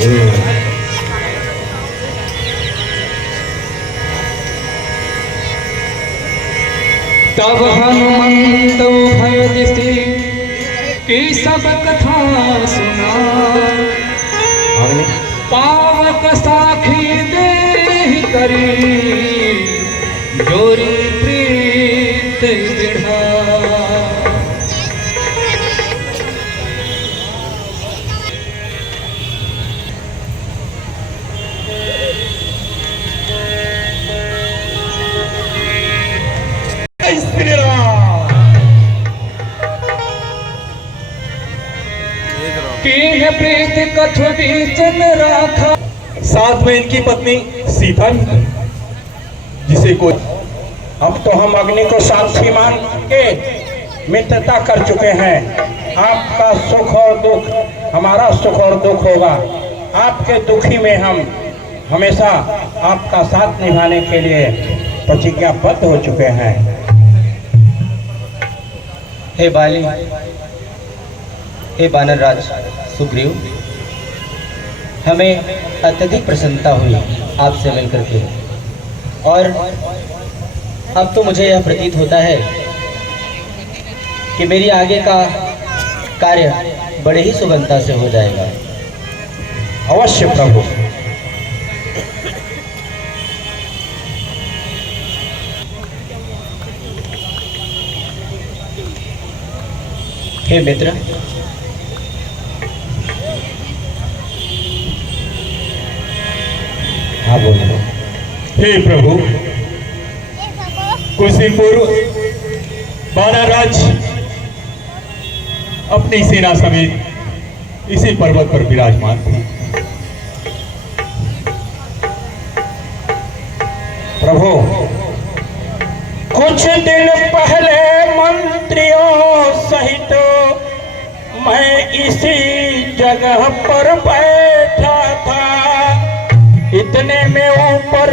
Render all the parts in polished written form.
तब हनुमंत भय दिसि की सब कथा सुना, पावक साखी देहि करी जोरी प्रीत दृढ़ा। कीन प्रीत कछु बीचन राखा। साथ में इनकी पत्नी सीता भी थी, जिसे को अब तो हम अग्नि को साक्षी मान के मित्रता कर चुके हैं। आपका सुख और दुख हमारा सुख और दुख होगा। आपके दुखी में हम हमेशा आपका साथ निभाने के लिए प्रतिज्ञाबद्ध हो चुके हैं। हे बाली, हे वानरराज सुग्रीव, हमें अत्यधिक प्रसन्नता हुई आपसे मिलकर के, और अब तो मुझे यह प्रतीत होता है कि मेरी आगे का कार्य बड़े ही सुगमता से हो जाएगा। अवश्य प्रभु। हे मित्र, हाँ बोलो। हे प्रभु, कुछ दिन पूर्व वानरराज अपनी सेना समेत इसी पर्वत पर विराजमान थे। प्रभु, कुछ दिन पहले मंत्रियों सहित मैं इसी जगह पर बैठा था। इतने में ऊपर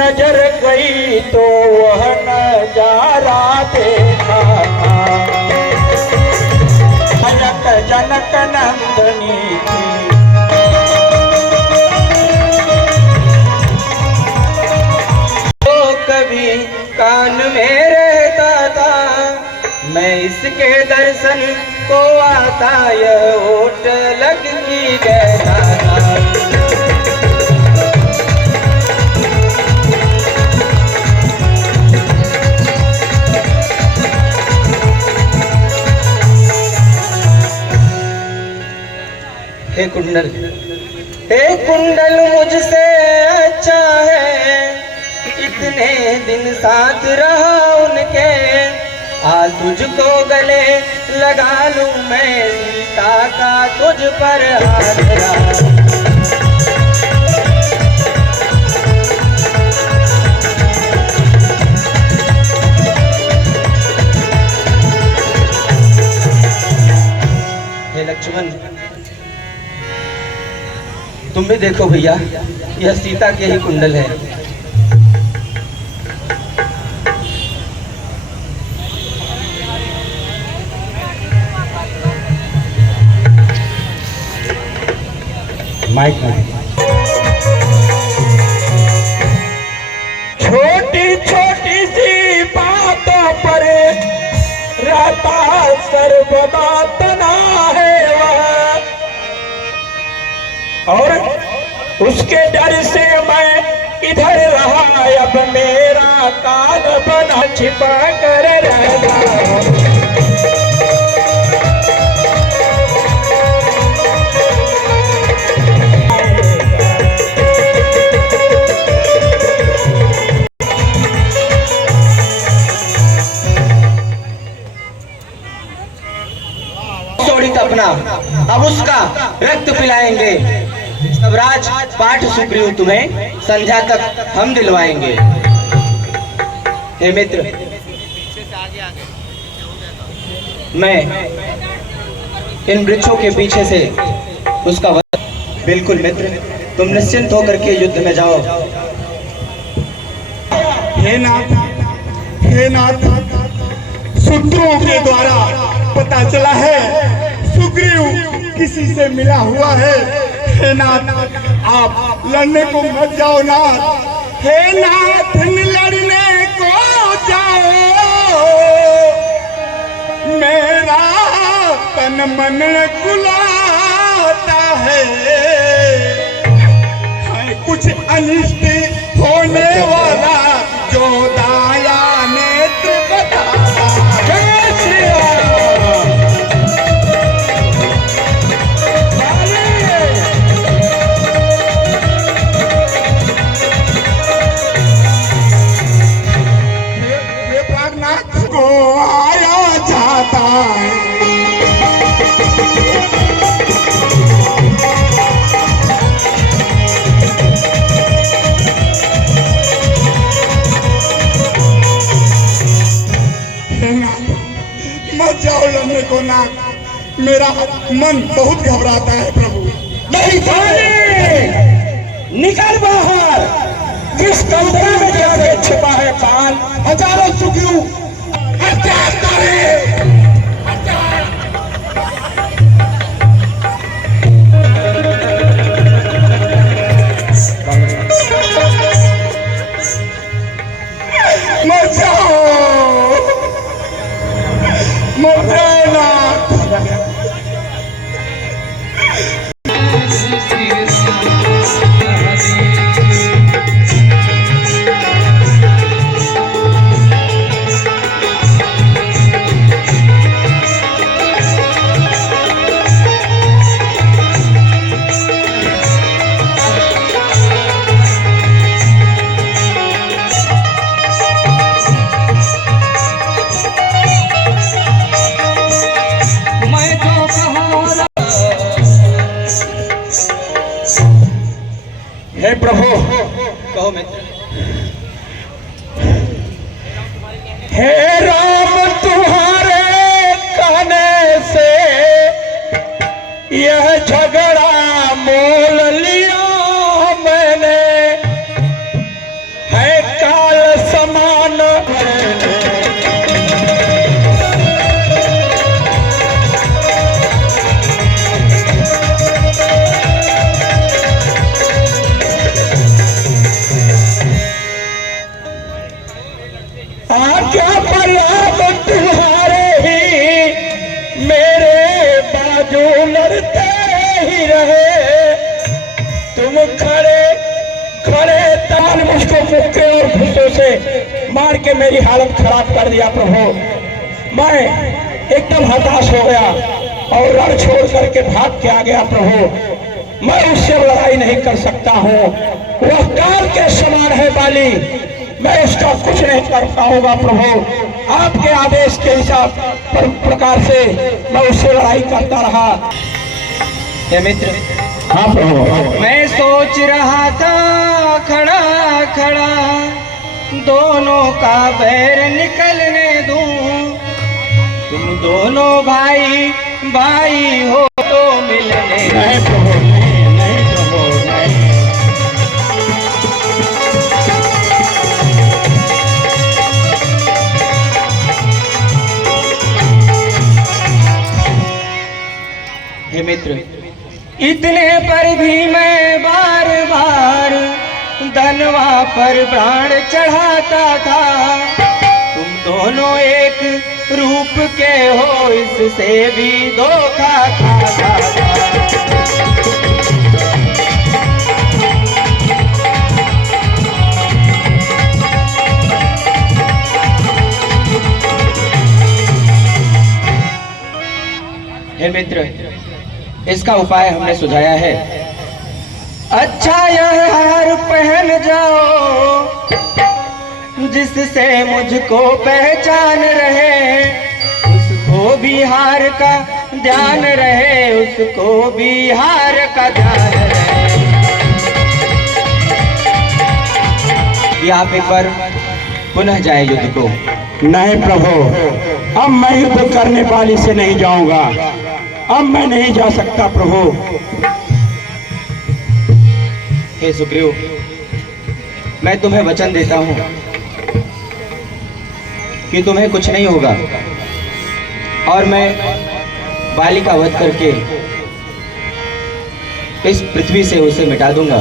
नजर गई तो वह नजारा देखा था। जनक जनक नंदनी थी, तो कभी कान में रहता था, मैं इसके दर्शन को आता यह ओट लग की कहता था। हे कुंडल मुझसे अच्छा है, इतने दिन साथ रहा उनके, आज तुझको गले लगा लूं मैं, सीता का तुझ पर हाथ रहा। हे लक्ष्मण, तुम भी देखो भैया, यह सीता के ही कुंडल है। माइक में छोटी छोटी सी बातों पर रहता सर्वदा तना है वह, और उसके डर से मैं इधर रहा। अब मेरा काल बना छिपा कर रहना। अपना अब उसका रक्त पिलाएंगे। सबराज पाठ सुग्रीव तुम्हें संध्या तक हम दिलवाएंगे। हे मित्र, मैं इन वृक्षों के पीछे से उसका बिल्कुल मित्र, तुम निश्चिंत होकर के युद्ध में जाओ। हे नाथ, सूत्रों के द्वारा पता चला है सुग्रीव किसी से मिला हुआ है। हे नाथ, आप लड़ने को मत जाओ नाथ। हे नाथ, लड़ने को जाओ, मेरा तन मन कुलाता है कुछ अनिष्ट होने वाला जो दाया नेत्र बताता। जय श्री राम। ये प्रागनाथ को आया जाता है। मत जाओ लड़ने को ना, मेरा मन बहुत घबराता है प्रभु। नहीं जाने, निकल बाहर। किस कमरे में जाके छिपा है काल? हजारों सुग्रीव हत्या करे। मत जाओ, मत जाना। हे प्रभु, कहो मित्र। हे राम, तुम्हारे कहने से यह झगड़ा मोल लिया मैंने, है काल समान आज्ञा पर अब तुम्हारे ही मेरे बाजू लड़ते ही रहे। तुम खड़े खड़े ताल मुझको मुक्के और घुसों से मार के मेरी हालत खराब कर दिया प्रभु। मैं एकदम हताश हो गया और रण छोड़ करके भाग के आ गया प्रभु। मैं उससे लड़ाई नहीं कर सकता हूँ, वह काल के समान है बाली, मैं उसका कुछ नहीं कर पाऊंगा प्रभु। आपके आदेश के हिसाब प्रकार से मैं उससे लड़ाई करता रहा। हे मित्र, हाँ प्रभु। मैं सोच रहा था खड़ा खड़ा दोनों का बैर निकलने दूं। तुम दोनों भाई भाई हो तो मिलने। नहीं प्रभु, नहीं प्रभु, नहीं। हे मित्र, इतने पर भी मैं बार बार धनवा पर प्राण चढ़ाता था। तुम दोनों एक रूप के हो, इससे भी धोखा खाता था। हे मित्र, इसका उपाय हमने सुझाया है। अच्छा यह हार पहन जाओ जिससे मुझको पहचान रहे, उसको भी हार का ध्यान रहे, उसको भी हार का ध्यान रहे। ये आप एक बार पुनः जाए युद्ध को। नहीं प्रभु, अब मैं युद्ध करने वाली से नहीं जाऊंगा, अब मैं नहीं जा सकता प्रभु। हे सुग्रीव, मैं तुम्हें वचन देता हूं कि तुम्हें कुछ नहीं होगा और मैं बाली का वध करके इस पृथ्वी से उसे मिटा दूंगा।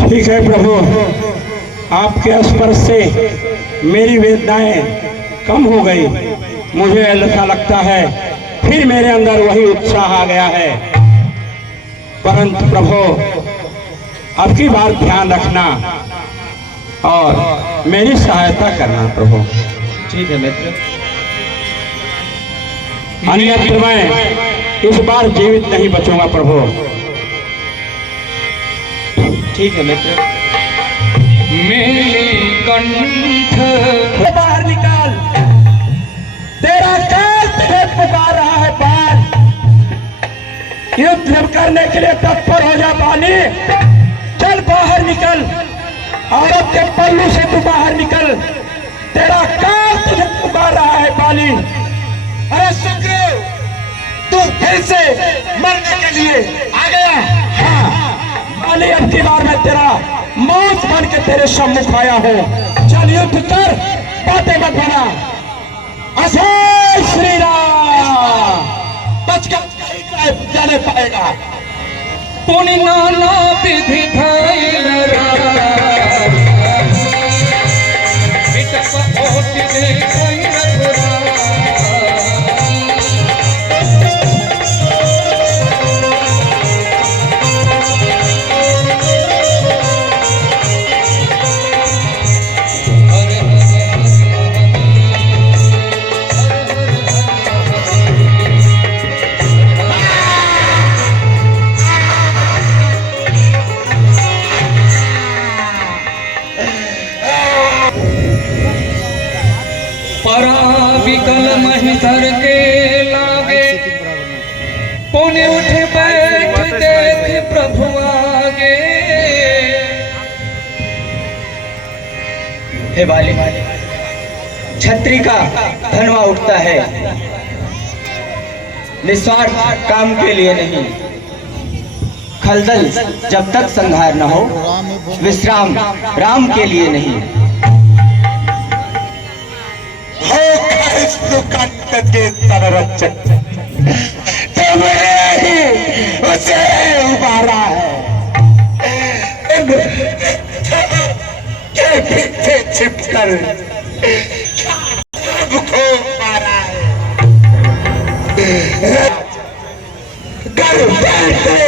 ठीक है प्रभु, आपके स्पर्श से मेरी वेदनाएं कम हो गई। मुझे ऐसा लगता है फिर मेरे अंदर वही उत्साह आ गया है। परंतु प्रभु, अब की बार ध्यान रखना और मेरी सहायता करना प्रभु। ठीक है मित्र। अन्यत्र मैं इस बार जीवित नहीं बचूंगा प्रभु। ठीक है मित्र। मेरे कंठ बाहर निकाल, तेरा काल तुझे पुकार रहा है। बाल युद्ध करने के लिए तत्पर हो जा बाली। चल बाहर निकल, औरत के पल्लू से तू बाहर निकल। तेरा काल तुझे पुकार रहा है बाली। अरे सुग्रीव, तू फिर से मरने के लिए आ गया। हाँ बाली, अब की बार मैं तेरा मौत बन के तेरे सम्मुख आया हूँ। चल युद्ध कर, बातें मत बना। अजय श्री राम। बचकर जाने पाएगा। पुनि नाना विधि धैल मिटप ओट देखै रघुराम। विकल महिषर के लागे, पुनि उठ बैठ देख प्रभु आगे। हे बाली, छत्री का धनवा उठता है, निस्वार्थ काम के लिए नहीं। खलदल जब तक संहार न हो, विश्राम राम के लिए नहीं। के तररचक उसे उबारा है, पीछे छिपकर को मारा है। घर बैठे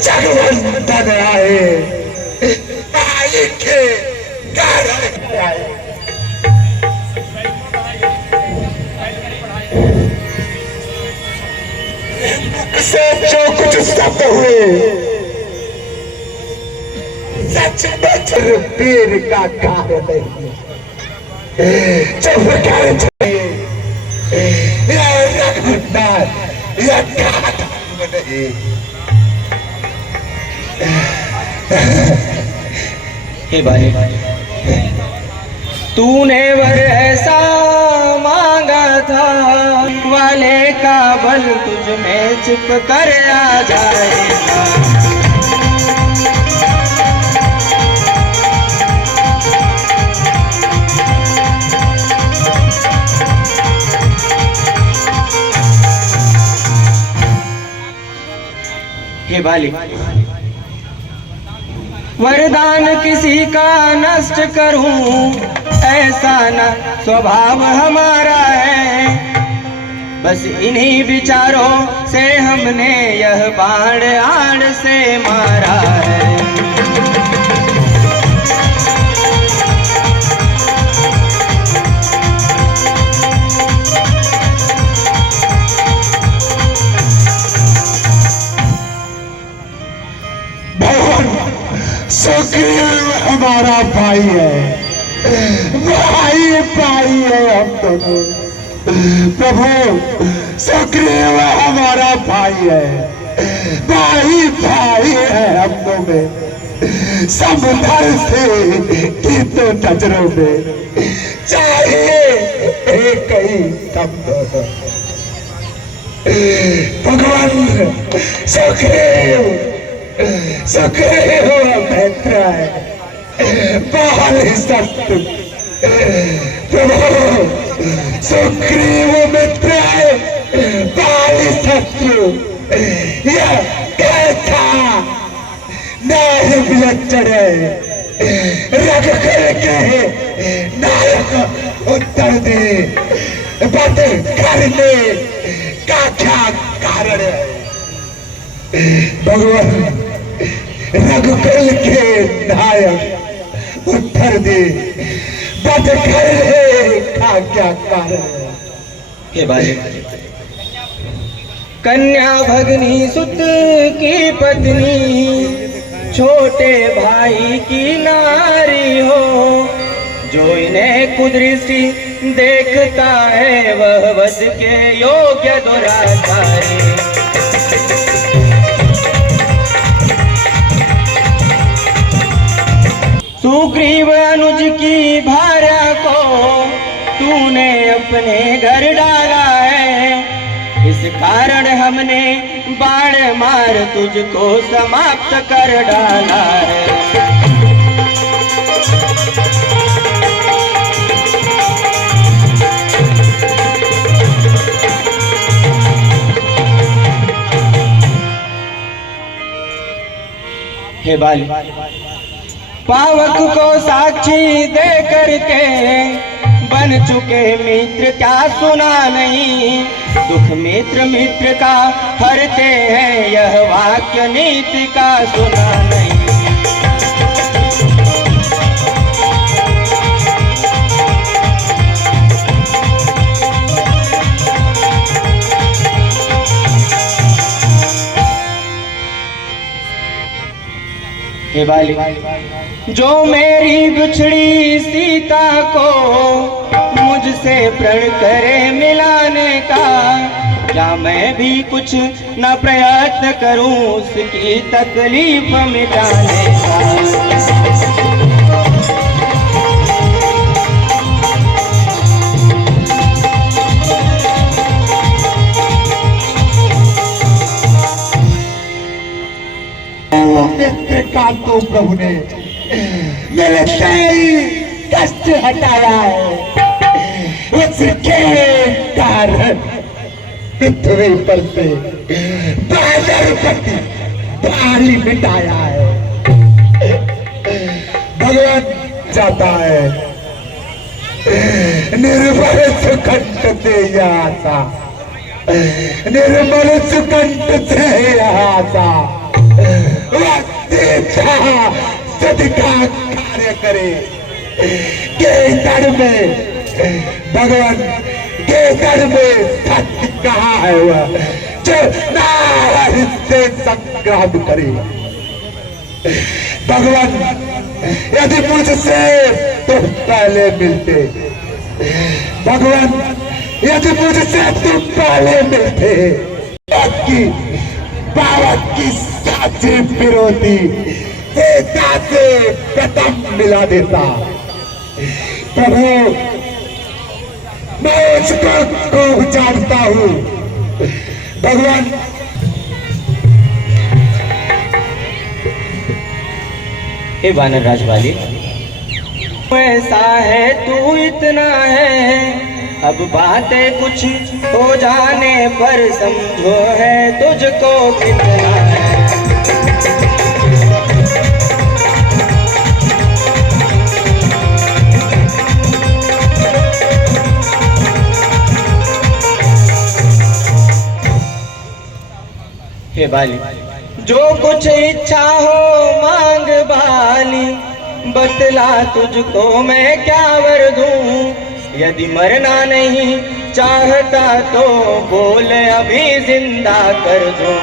जगवंतन आए, भाई के घर आए। से जो कुछ शब्द हुए, सच में पीर का कार्य नहीं। जब कार्य चाहिए नहीं। हे बाली, तूने वर ऐसा मांगा था, वाले का बल तुझ में छिप कर आ जाएगा। हे बाली, वरदान किसी का नष्ट करूं, ऐसा न स्वभाव हमारा है। बस इन्हीं विचारों से हमने यह बाण आड़ से मारा है। सुग्रीव हमारा भाई है, भाई है हम दोनों। प्रभु, सुग्रीव हमारा भाई है, भाई है हम दोनों में। समुद्र से तीनों नजरों में चाहिए एक ही हम दोनों। भगवान सुग्रीव मित्र है, बाली शत्रु। प्रभु, सुग्रीव मित्र है, बाली शत्रु। यह कैसा नायक लक्षण है? रख करके नायक उत्तर दे, बातें करने का क्या कारण है? भगवान रघुकुल के नायक उत्तर दे, बातें करने का क्या कारण है? हे बालिक, कन्या भगनी सुत की पत्नी, छोटे भाई की नारी हो, जो इन्हें कुदृष्टि देखता है वह वध के योग्य दुराचारी। सुग्रीव अनुज की भार्या को तूने अपने घर डाला है, इस कारण हमने बाण मार तुझको समाप्त कर डाला है। हे बाली, पावक को साक्षी दे करके बन चुके मित्र क्या सुना नहीं, दुख मित्र मित्र का हरते हैं, यह वाक्य नीति का सुना नहीं। हे बाली, जो मेरी बिछड़ी सीता को मुझसे प्रण करे मिलाने का, क्या मैं भी कुछ न प्रयत्न करूं उसकी तकलीफ मिटाने का? मित्र का तो प्रभु ने मेरे सारी कष्ट हटाया है, उसके कारण पृथ्वी पर से बादल पति बाली मिटाया है। भगवान चाहता है निर्मल सुकंठ से यह आशा, निर्मल सुकंठ से यह आशा सदका कार्य करे। केसर में भगवान, केसर में सत्य कहा है वह जो नारायण से संग्राम करे। भगवान यदि मुझसे तुम पहले मिलते, भगवान यदि मुझसे तुम पहले मिलते, बाकी बावत की साची विरोधी सीता से कदम मिला देता। प्रभु मैं उसको खूब जानता हूँ। भगवान हे वानर राज वाली, ऐसा है तू इतना है, अब बातें कुछ हो जाने पर समझो है तुझको कितना है। हे बाली, जो कुछ इच्छा हो मांग बाली, बतला तुझको मैं क्या वर दूं, यदि मरना नहीं चाहता तो बोल अभी जिंदा कर दूं।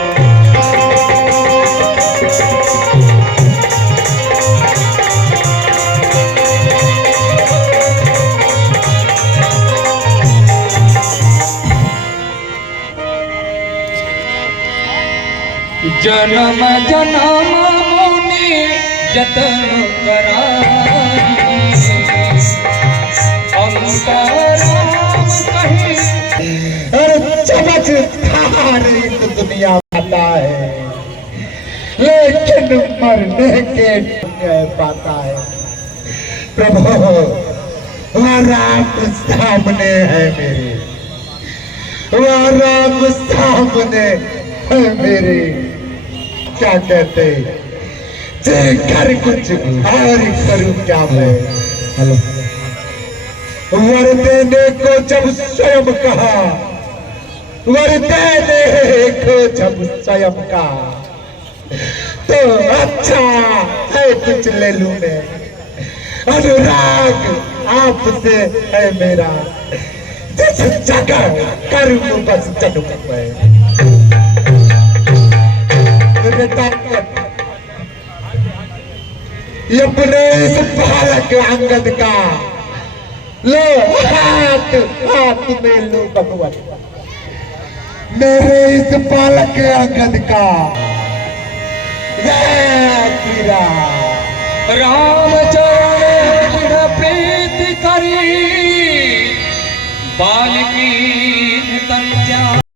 जन्म जन्म मुनि जतन करारी, अंतराम कहीं। अरे चमत्कार इस दुनिया पाता है, लेकिन मरने के पाता है। प्रभु वह राम सामने है मेरे, वह राम सामने है मेरे क्या कहते जे कर कुछ और करूं क्या मैं। हेलो वर देने को जब स्वयं कहा, वर देने को जब स्वयं कहा तो अच्छा है कुछ ले लूं मैं। अनुराग आपसे है मेरा, जिस जगह करूं बस चलूं मैं। ये अपने इस बालक अंगद का लो हाथ हाथ में लो भगवान, मेरे इस बालक अंगद का तेरा राम चरण प्रीत करी बाल की